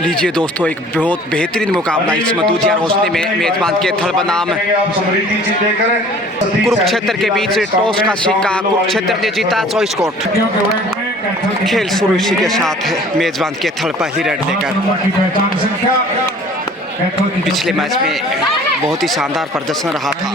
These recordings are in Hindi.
लीजिए दोस्तों, एक बहुत बेहतरीन मुकाबला इस दूजिया रोशनी में मेजबान केथल बनाम कुरुक्षेत्र के बीच टॉस का सिक्का कुरुक्षेत्र ने जीता 24 कोट। खेल शुरू इसी के साथ है। मेजबान केथल पहली रेड लेकर पिछले मैच में बहुत ही शानदार प्रदर्शन रहा था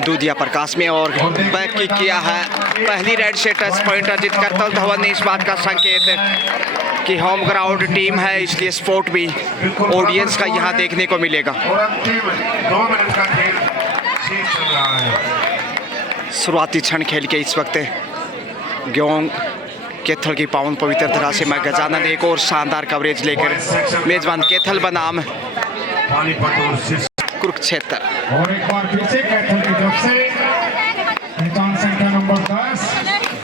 दूधिया प्रकाश में और बैक किक किया है। पहली रेड से टच पॉइंट अर्जित करतल धवन ने इस बात का संकेत कि होम ग्राउंड टीम है, इसलिए स्पोर्ट भी ऑडियंस का यहाँ देखने को मिलेगा। शुरुआती क्षण खेल के इस वक्त ग्योंग केथल की पावन पवित्र धरा से मैं गजानंद एक और शानदार कवरेज लेकर मेजबान केथल बनाम कुरुक्षेत्र। और एक बार फिर से कैथल की तरफ से पहचान संख्या नंबर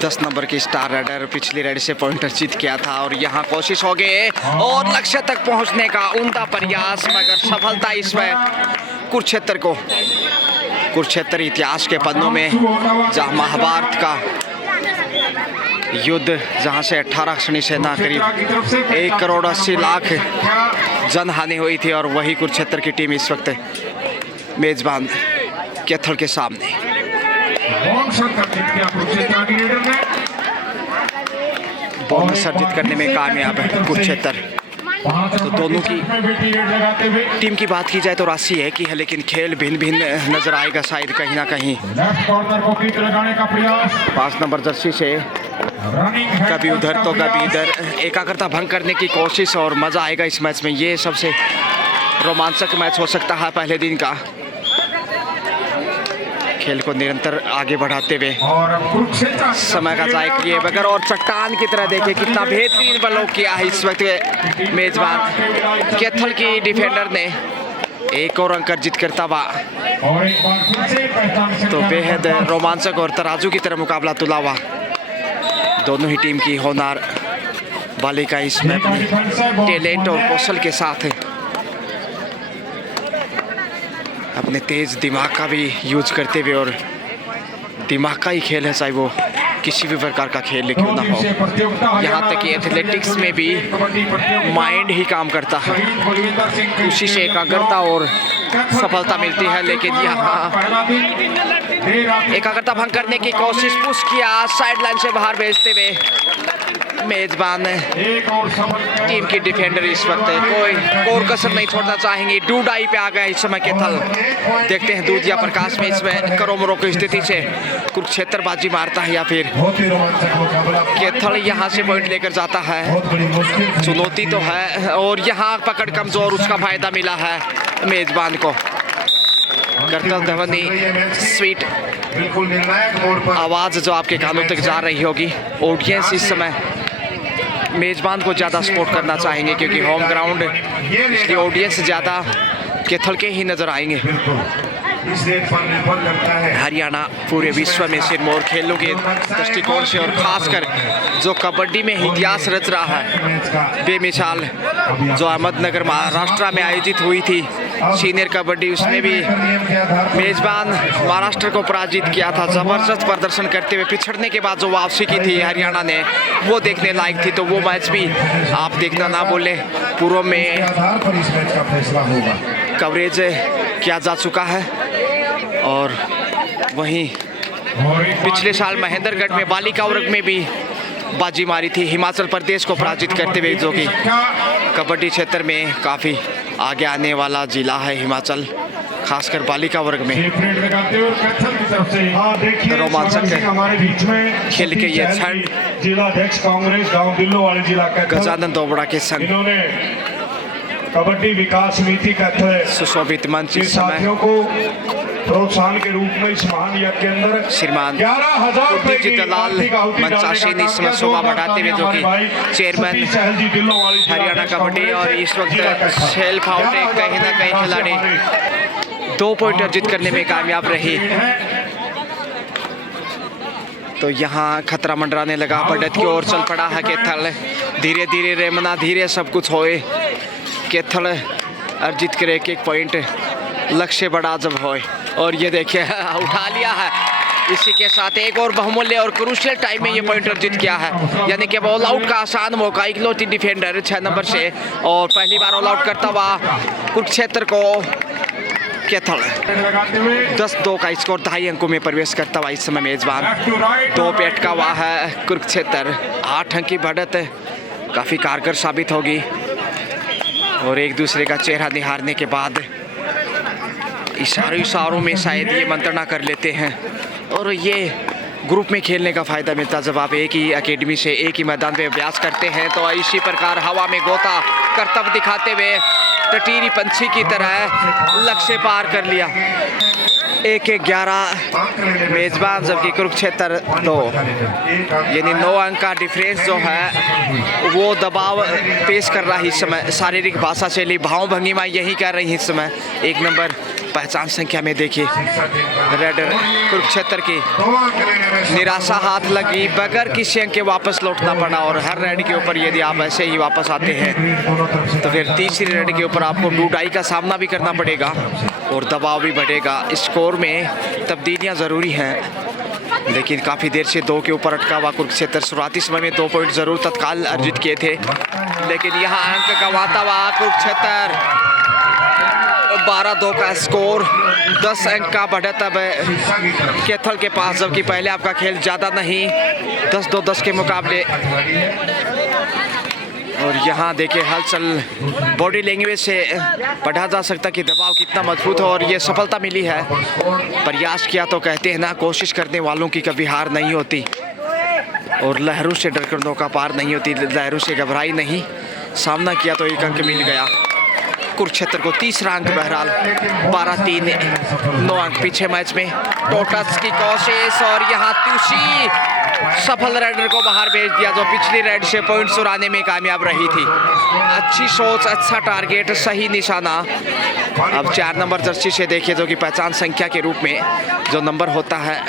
10 नंबर की स्टार राइडर पिछली रेड से पॉइंट अर्जित किया था और यहाँ कोशिश हो गई और लक्ष्य तक पहुँचने का उनका प्रयास, मगर सफलता इसमें कुरुक्षेत्र को। कुरुक्षेत्र इतिहास के पन्नों में जहाँ महाभारत का युद्ध, जहाँ से 18 क्षणी सेना करीब 1 करोड़ 80 लाख जनहानि हुई थी, और वही कुरुक्षेत्र की टीम इस वक्त मेजबान केथल के सामने। बोनस अर्जित करने में कामयाब है कुरुक्षेत्र। तो दोनों की टीम की बात की जाए तो राशि है कि है, लेकिन खेल भिन्न भिन्न नजर आएगा शायद कहीं ना कहीं। 5 नंबर जर्सी से कभी उधर तो कभी इधर एकाग्रता भंग करने की कोशिश, और मजा आएगा इस मैच में। ये सबसे रोमांचक मैच हो सकता है पहले दिन का। खेल को निरंतर आगे बढ़ाते हुए समय का जायक किए बगैर और चट्टान की तरह देखे कितना बेहतरीन ब्लॉक किया है इस वक्त मेजबान केथल की डिफेंडर ने। एक और अंक अर्जित करता हुआ तो बेहद रोमांचक और तराजू की तरह मुकाबला तुला हुआ। दोनों ही टीम की होनहार बालिका इसमें टैलेंट और कौशल के साथ अपने तेज दिमाग का भी यूज करते हुए, और दिमाग का ही खेल है चाहे वो किसी भी प्रकार का खेल क्यों ना हो। यहाँ तक कि एथलेटिक्स में भी माइंड ही काम करता है, उसी से एकाग्रता और सफलता मिलती है। लेकिन यहाँ एकाग्रता भंग करने की कोशिश, पुश किया साइडलाइन से बाहर भेजते हुए मेजबान टीम की डिफेंडर इस वक्त कोई कसर नहीं छोड़ना चाहेंगे। डूडाई पे आ गया इस समय केथल। देखते हैं दूधिया प्रकाश में इसमें करोमरो की स्थिति से कुरुक्षेत्र बाजी मारता है या फिर केथल यहाँ से पॉइंट लेकर जाता है। चुनौती तो है और यहाँ पकड़ कमजोर, उसका फायदा मिला है मेजबान को। करतल धवनी स्वीट आवाज़ जो आपके कानों तक जा रही होगी। ऑडियंस इस समय मेजबान को ज़्यादा सपोर्ट करना चाहेंगे क्योंकि होम ग्राउंड, इसलिए ऑडियंस ज़्यादा केथल के ही नज़र आएंगे। हरियाणा पूरे विश्व में सिरमौर खेलों के दृष्टिकोण से और खासकर जो कबड्डी में इतिहास रच रहा है बेमिसाल, जो अहमदनगर महाराष्ट्र में आयोजित हुई थी सीनियर कबड्डी, उसमें भी मेजबान महाराष्ट्र को पराजित किया था। ज़बरदस्त प्रदर्शन करते हुए पिछड़ने के बाद जो वापसी की थी हरियाणा ने, वो देखने लायक थी। तो वो मैच भी आप देखना ना बोले, पूर्व में कवरेज किया जा चुका है। और वहीं पिछले साल महेंद्रगढ़ में बालिका वर्ग में भी बाजी मारी थी हिमाचल प्रदेश को पराजित करते हुए, जो कि कबड्डी क्षेत्र में काफ़ी आगे आने वाला जिला है हिमाचल, खासकर बालिका वर्ग में। रोमांचक खेल के ये क्षण जिलाध्यक्ष कांग्रेस गांव दिल्लो वाले जिला गजानंद दोबड़ा के संग कबड्डी विकास समिति का सुशोभित मंच इस समय को प्रोत्साहन के रूप में इस महान यज्ञ के अंदर श्रीमान कुलदीप दलाल मंचासीन इस समय शोभा बढ़ाते हुए, जो कि चेयरमैन हरियाणा कबड्डी, और इस वक्त सेल्फ आउट कहीं ना कहीं खिलाड़ी 2 पॉइंट अर्जित करने में कामयाब रही। तो यहाँ खतरा मंडराने लगा, बढ़त की ओर चल पड़ा है केथल। धीरे धीरे रेमना धीरे सब कुछ होए, केथल अर्जित करे एक पॉइंट, लक्ष्य बड़ा जब होए। और ये देखिए उठा लिया है इसी के साथ एक और बहुमूल्य और क्रूशियल टाइम में ये पॉइंट अर्जित किया है, यानी कि ऑल आउट का आसान मौका इकलौती डिफेंडर 6 नंबर से, और पहली बार ऑल आउट करता हुआ कुरुक्षेत्र को कैथल 10-2 का स्कोर 2.5 अंकों में प्रवेश करता हुआ इस समय मेजबान 2 पे अटका हुआ है कुरुक्षेत्र। 8 अंक की बढ़त काफ़ी कारगर साबित होगी, और एक दूसरे का चेहरा निहारने के बाद इशारों में शायद ये मंत्रणा कर लेते हैं, और ये ग्रुप में खेलने का फ़ायदा मिलता है। जब आप एक ही एकेडमी से एक ही मैदान पे अभ्यास करते हैं तो इसी प्रकार हवा में गोता करतब दिखाते हुए टटीरी पंछी की तरह लक्ष्य पार कर लिया। 1-11 मेजबान, जबकि कुरुक्षेत्र 2, यानी 9 अंक का डिफरेंस जो है वो दबाव पेश कर रहा है इस समय। शारीरिक भाषा शैली भाव भंगिमा यही कर रही है इस समय। 1 नंबर पहचान संख्या में देखिए रेडर कुरुक्षेत्र की निराशा हाथ लगी, बगैर किसी अंक के वापस लौटना पड़ा, और हर रेड के ऊपर यदि आप ऐसे ही वापस आते हैं तो फिर तीसरी रेड के ऊपर आपको डूडाई का सामना भी करना पड़ेगा और दबाव भी बढ़ेगा। स्कोर में तब्दीलियां ज़रूरी हैं, लेकिन काफ़ी देर से 2 के ऊपर अटका हुआ कुरुक्षेत्र शुरुआती समय में 2 पॉइंट ज़रूर तत्काल अर्जित किए थे, लेकिन यहाँ अंक गंवाता हुआ कुरुक्षेत्र 12-2 का स्कोर, 10 अंक का बढ़त अब कैथल के पास, जबकि पहले आपका खेल ज़्यादा नहीं 10-2-10 के मुकाबले। और यहाँ देखिए हलचल बॉडी लैंग्वेज से पढ़ा जा सकता कि दबाव कितना मजबूत हो, और ये सफलता मिली है। प्रयास किया तो कहते हैं ना, कोशिश करने वालों की कभी हार नहीं होती, और लहरों से डरकर नौका पार नहीं होती, लहरों से घबराई नहीं, सामना किया तो 1 अंक मिल गया कुरुक्षेत्र को। तीसरा अंक बहरहाल 12-3, 9 अंक पीछे मैच में। टोटस की कोशिश, और यहाँ तुषी सफल रेडर को बाहर भेज दिया, जो पिछली रेड से पॉइंट चुराने में कामयाब रही थी। अच्छी सोच, अच्छा टारगेट, सही निशाना। अब 4 नंबर जर्सी से देखिए, जो कि पहचान संख्या के रूप में जो नंबर होता है,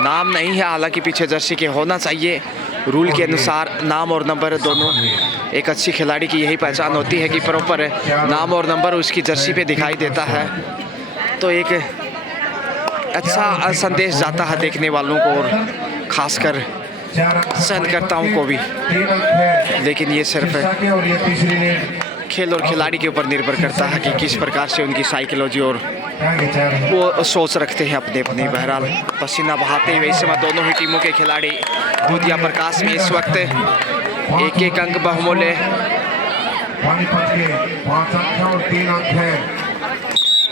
नाम नहीं है, हालांकि पीछे जर्सी के होना चाहिए। रूल के अनुसार नाम और नंबर दोनों, एक अच्छी खिलाड़ी की यही पहचान होती है कि प्रॉपर नाम और नंबर उसकी जर्सी पे दिखाई देता है, तो एक अच्छा संदेश जाता है देखने वालों को, और ख़ासकर सहनकर्ताओं को भी। लेकिन ये सिर्फ खेल और खिलाड़ी के ऊपर निर्भर करता है कि किस प्रकार से उनकी साइकोलॉजी और वो सोच रखते हैं अपने अपने। बहरहाल पसीना बहाते हुए इस समय दोनों ही टीमों के खिलाड़ी दूधिया प्रकाश में इस वक्त 1-1 अंक बहुमूल्य। पानीपत के 5 अंक और 3 अंक है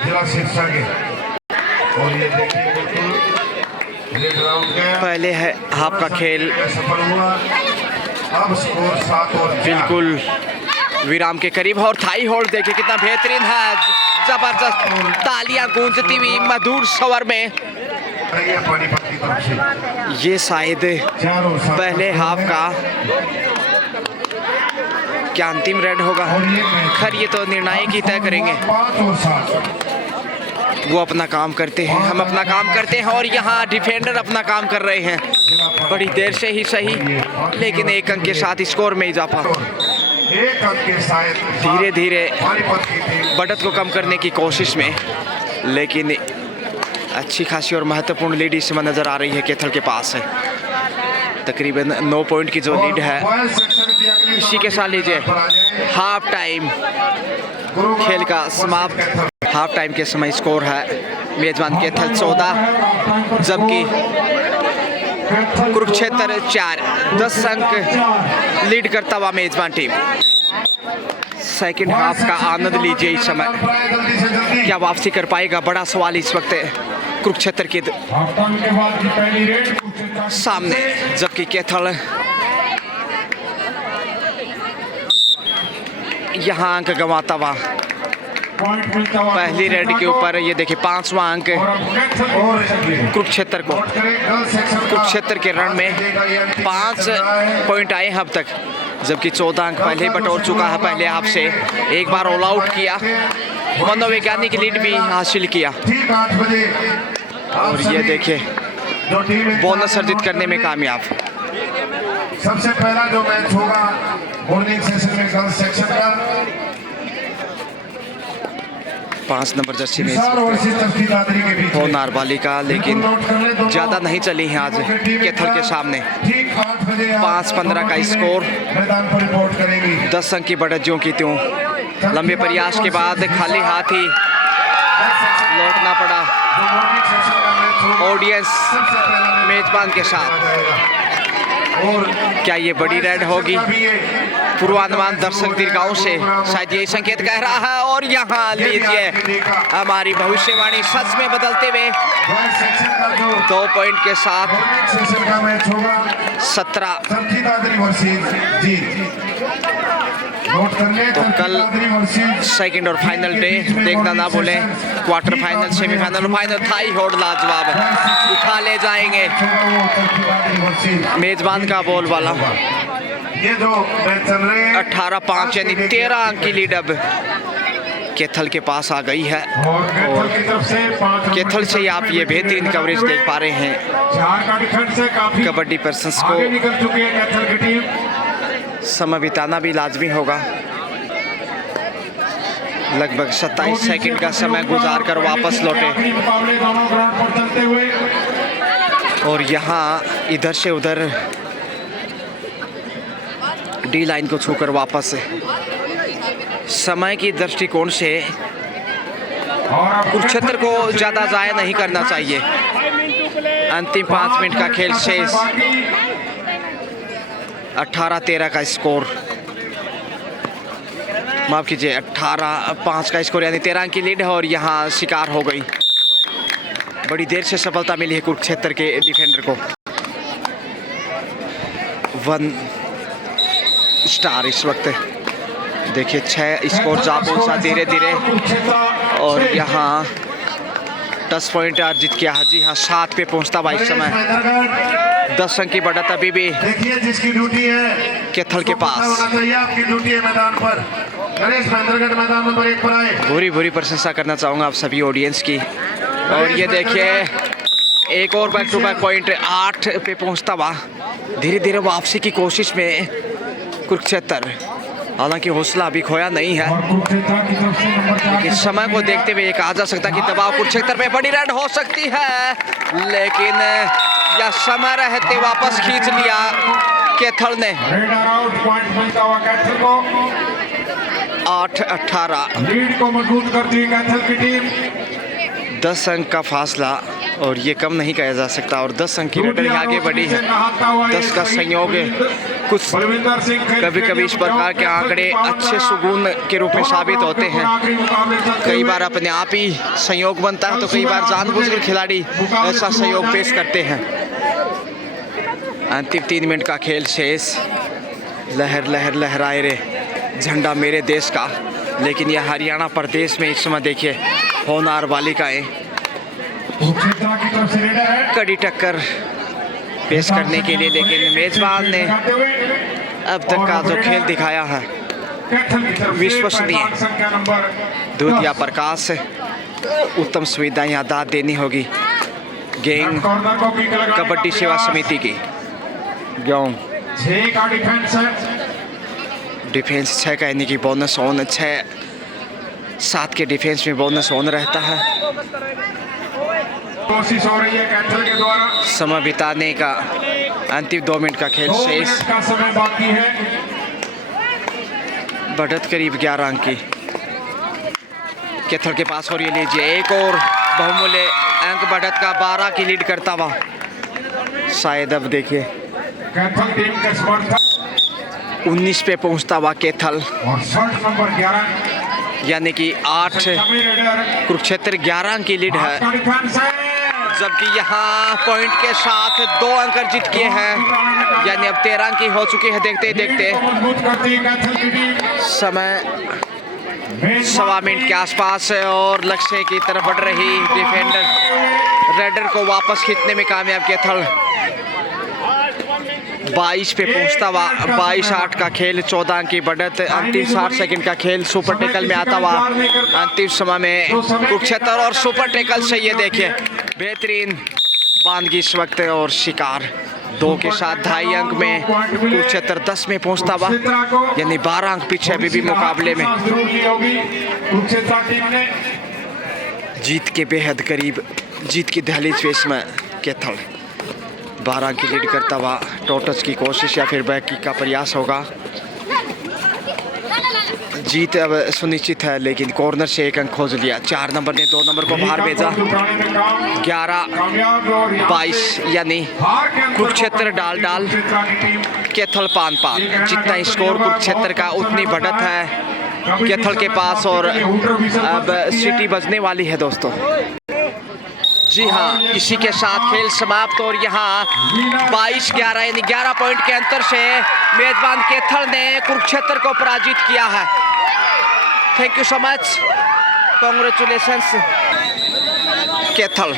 जिला शिक्षा के, और ये देखिए पहले है हाफ का खेल सफल हुआ। अब स्कोर 7 और बिल्कुल विराम के करीब, और थाई होल्ड देखिए कितना बेहतरीन है, जबरदस्त तालियां गूंजती हुई मधुर स्वर में। पानीपत की तरफ से ये शायद पहले हाफ का क्या अंतिम रेड होगा, खैर ये तो निर्णायक ही तय करेंगे। 5 और 7 वो अपना काम करते हैं, हम अपना काम करते हैं, और यहाँ डिफेंडर अपना काम कर रहे हैं बड़ी देर से ही सही, लेकिन 1 अंक के साथ स्कोर में इजाफा। 1 अंक के साथ धीरे धीरे पानीपत की टीम बढ़त को कम करने की कोशिश में, लेकिन अच्छी खासी और महत्वपूर्ण लीड इस समय नज़र आ रही है कैथल के पास है। तकरीबन 9 पॉइंट की जो लीड है, इसी के साथ लीजिए हाफ टाइम खेल का समाप्त। हाफ टाइम के समय स्कोर है मेजबान कैथल 14, जबकि कुरुक्षेत्र 4, 10 अंक लीड करता हुआ मेजबान टीम। सेकंड हाफ का आनंद लीजिए इस समय, क्या वापसी कर पाएगा, बड़ा सवाल इस वक्त कुरुक्षेत्र के सामने, जबकि कैथल यहाँ अंक गंवाता हुआ पहली रेड के ऊपर। ये देखिए 5वां अंक कुरुक्षेत्र को। कुरुक्षेत्र के रन में 5 पॉइंट आए हैं अब तक, जबकि 14 अंक पहले ही बटोर चुका है पहले हाफ से। एक बार ऑल आउट किया, मनोवैज्ञानिक लीड भी हासिल किया, और ये देखिए बोनस अर्जित करने में कामयाब। सबसे पहला जो मैच होगा मॉर्निंग सेशन में गर्ल्स सेक्शन का, 5 नंबर जर्सी में विशाल वर्षी तस्की दादरी के बीच में। होनार बालिका, लेकिन ज़्यादा नहीं चली हैं आज कैथल के सामने। ठीक 8 बजे आप 5-15 का स्कोर, मैदान पर रिपोर्ट करेंगी। 10 अंक की बढ़त ज्यों की त्यों। लंबे प्रयास के बाद खाली हाथ ही लौटना पड़ा ऑडियंस मेजबान के साथ। और क्या ये बड़ी रेड होगी? पूर्वानुमान दर्शक दीर्घाओं से शायद यही संकेत कह रहा है। और यहाँ लीजिए हमारी भविष्यवाणी सच में बदलते हुए 2 पॉइंट के साथ 17। तो कल सेकंड और फाइनल डे देखना ना भूलें। क्वार्टर फाइनल, सेमीफाइनल और फाइनल था ही होड़ लाजवाब, उठा ले जाएंगे मेजबान का बोल वाला। ये जो मैच चल रहे हैं 18-5 यानी 13 अंक की लीड अब कैथल के पास आ गई है। और कैथल की तरफ से 5 कैथल से आप ये बेहतरीन कवरेज देख पा रहे हैं। 4 का डिफेंस से काफी कबड्डी पर्सन्स आगे को निकल चुकी है कैथल की टीम। समय बिताना भी लाजमी होगा। लगभग 27 सेकंड का समय गुजार कर वापस लौटे मुकाबले दोनों ग्राउंड पर चलते हुए। और यहाँ इधर से उधर डी लाइन को छूकर वापस समय की दृष्टिकोण से कुरुक्षेत्र को ज़्यादा ज़ाया नहीं करना चाहिए। अंतिम 5 मिनट का खेल शेष, 18-13 का स्कोर, माफ कीजिए 18-5 का स्कोर यानी 13 की लीड है। और यहाँ शिकार हो गई, बड़ी देर से सफलता मिली है कुरुक्षेत्र के डिफेंडर को। 1 स्टार इस वक्त देखिए 6 स्कोर जा पहुंचा धीरे धीरे। और यहाँ 10 पॉइंट अर्जित किया। जी हाँ, 7 पे पहुंचता भाई इस समय। 10 अंक की बढ़त अभी भी देखिए जिसकी ड्यूटी है कैथल के पास। होना चाहिए आपकी ड्यूटी है मैदान पर। गणेश महेंद्रगढ़ मैदान नंबर 1 पर आए। भूरी प्रशंसा करना चाहूँगा आप सभी ऑडियंस की। और ये देखिए एक और बैक टू बैक पॉइंट 8 पे पहुंचता हुआ धीरे धीरे वापसी की कोशिश में कुरुक्षेत्र। हालांकि हौसला अभी खोया नहीं है, और कुरुक्षेत्र की तरफ से नंबर 4 लेकिन समय को देखते हुए ये कहा जा सकता है कि दबाव कुरुक्षेत्र पे बड़ी रेड हो सकती है। लेकिन यह समय रहते वापस खींच लिया कैथल ने। रेड आउट पॉइंट मिलता हुआ कैथल को। 8-18 लीड को मजबूत करती है कैथल की टीम। 10 अंक का फासला, और ये कम नहीं कहा जा सकता। और 10 अंक की रेडर आगे बढ़ी है। 10 का संयोग कुछ कभी कभी इस प्रकार के आंकड़े अच्छे सुकून के रूप में साबित होते हैं। कई बार अपने आप ही संयोग बनता है, तो कई बार जानबूझकर खिलाड़ी ऐसा संयोग पेश करते हैं। अंतिम 3 मिनट का खेल शेष। लहर लहर लहराए रे झंडा मेरे देश का। लेकिन यह हरियाणा प्रदेश में इस समय देखिए होनार बालिकाएं कड़ी टक्कर पेश करने के लिए, लेकिन मेजबान ने अब तक का जो खेल दिखाया है विश्वसनीय। दूधिया प्रकाश, उत्तम सुविधाएं अदा देनी होगी गैंग कबड्डी सेवा समिति की। डिफेंस 6 का यानी कि बोनस ऑन 6-7 के डिफेंस में बोनस ऑन रहता है। कोशिश हो रही है कैथल के द्वारा। समय बिताने का अंतिम 2 मिनट का खेल शेष। का समय बाकी है। बढ़त करीब 11 अंक की कैथल के पास हो रही है। लीजिए एक और बहुमूल्य अंक बढ़त का 12 की लीड करता हुआ शायद अब देखिए कैथल टीम का समर्थन 19 पे पहुंचता हुआ कैथल। और शर्ट नंबर 11 यानी कि 8 कुरुक्षेत्र 11 अंक की लीड है। जबकि यहाँ पॉइंट के साथ 2 अंक अर्जित किए हैं, यानी अब 13 अंक की हो चुकी है। देखते देखते समय 1.25 मिनट के आसपास है और लक्ष्य की तरफ बढ़ रही डिफेंडर रेडर को वापस खींचने में कामयाब कैथल। 22 पे पहुंचता हुआ 22-8 का खेल, 14 अंक की बढ़त। अंतिम 60 सेकंड का खेल सुपर टेकल में आता हुआ अंतिम समय में कुरुक्षेत्र और सुपर टेकल से ये देखिए बेहतरीन बांदगी इस वक्त। और शिकार 2 के साथ 2.5 अंक में कुरुक्षेत्र 10 में पहुंचता हुआ, यानी 12 अंक पीछे अभी भी मुकाबले में। जीत के बेहद करीब, जीत की दहलीज पे इसमें कैथल 12 की लीड करता हुआ। टोटस की कोशिश या फिर बैक किक का प्रयास होगा। जीत अब सुनिश्चित है, लेकिन कॉर्नर से एक अंक खोज लिया। 4 नंबर ने 2 नंबर को बाहर भेजा। 11-22 यानी कुरुक्षेत्र डाल कैथल पान जितना स्कोर कुरुक्षेत्र का उतनी बढ़त है कैथल के पास, और अब सिटी बजने वाली है दोस्तों। जी हाँ, इसी के साथ खेल समाप्त, और यहाँ 22-11 यानी 11 पॉइंट के अंतर से मेजबान कैथल ने कुरुक्षेत्र को पराजित किया है। Thank you so much, congratulations Kaithal.